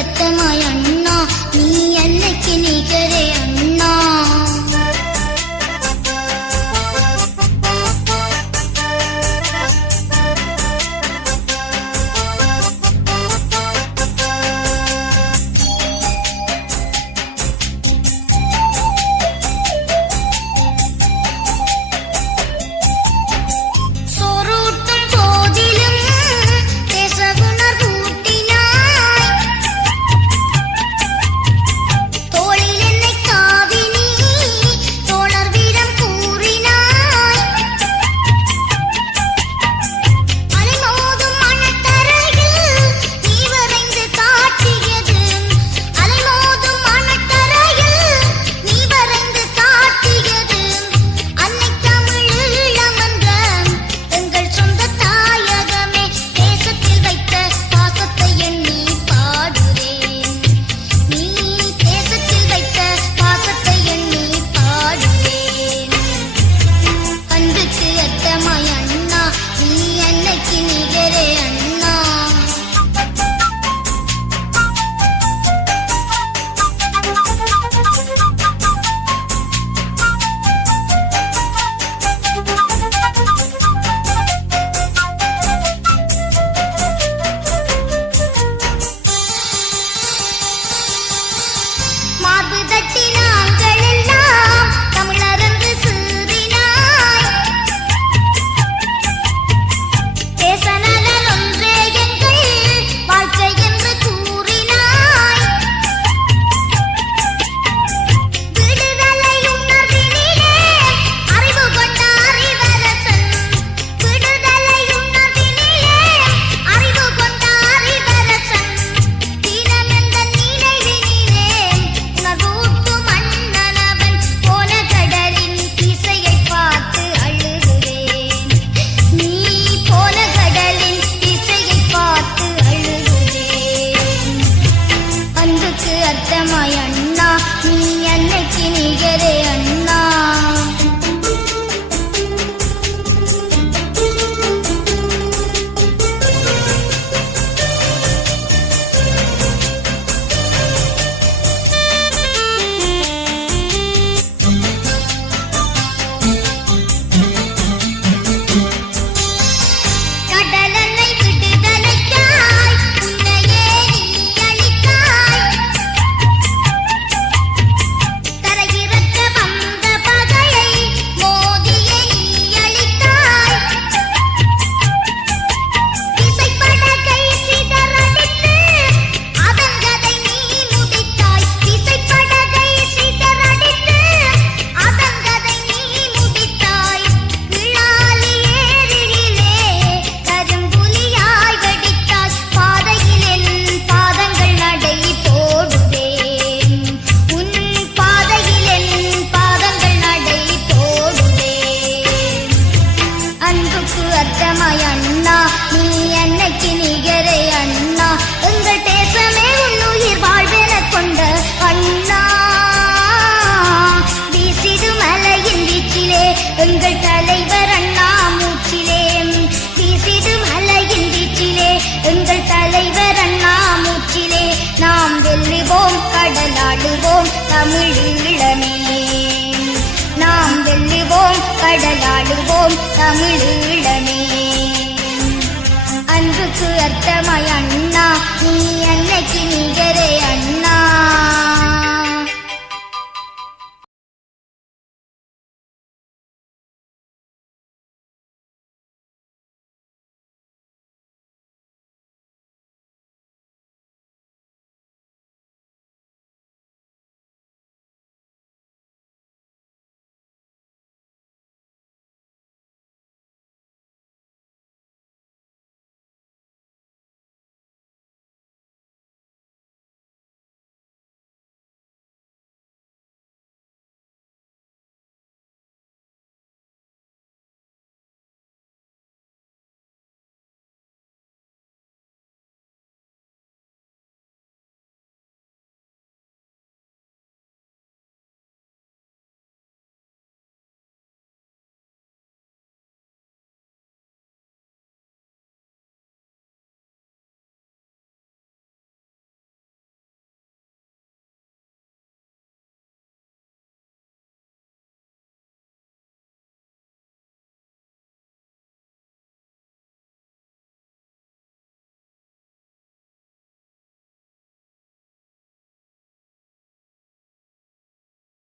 சத்தமாய் அண்ணா நீ அன்னைக்கு நிகரே அண்ணா? ಕರ್ತಮಯಣ್ಣ ನೀ ಅನ್ನಕ್ಕೆ ನಿಗರೆ அன்புக்கு அற்றமாய் அண்ணா. நீ என்னைக்கு நிகரை அண்ணா. எங்கள் தேசமே உன்னுயிர் வாழ்வென கொண்ட அண்ணா. வீசிடு மலையின் வீச்சிலே எங்கள் தலைவர் அண்ணா மூச்சிலே. வீசிடு மலையின் வீச்சிலே எங்கள் தலைவர் அண்ணா மூச்சிலே. நாம் வெல்லுவோம் கடலாடுவோம் தமிழ் இளமே வெல்லுவோம் கடலாடுவோம் தமிழீழமே. அன்புக்கு அர்த்தமாய் அண்ணா அண்ணா